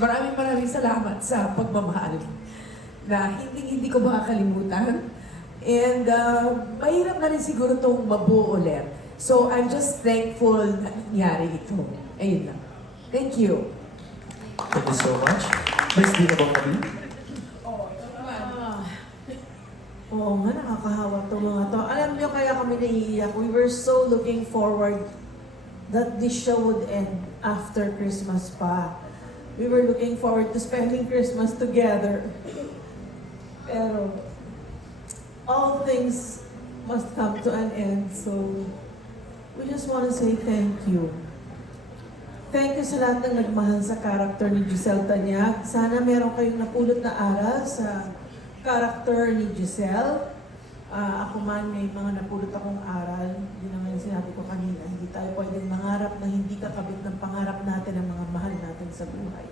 maraming salamat sa pagmamahal na hindi ko makakalimutan. And mahirap na rin siguro itong mabuo ulit. So I'm just thankful na nangyari ito. Ayun lang. Thank you. Thank you so much. Miss Dina Bongkabi. Oo nga, nakakahawa itong mga to. Alam niyo, kaya kami naiiyak. We were so looking forward that this show would end after Christmas pa. We were looking forward to spending Christmas together. Pero, all things must come to an end. So, we just want to say thank you. Thank you sa lahat ng nagmahal sa karakter ni Giselle Tanyag. Sana meron kayong napulot na aral sa karakter ni Giselle. Ako man, may mga napulot akong aral. Yun naman yung sinabi ko kanina. Hindi tayo pwedeng mangarap na hindi kakabit ng pangarap natin ang mga mahal natin sa buhay.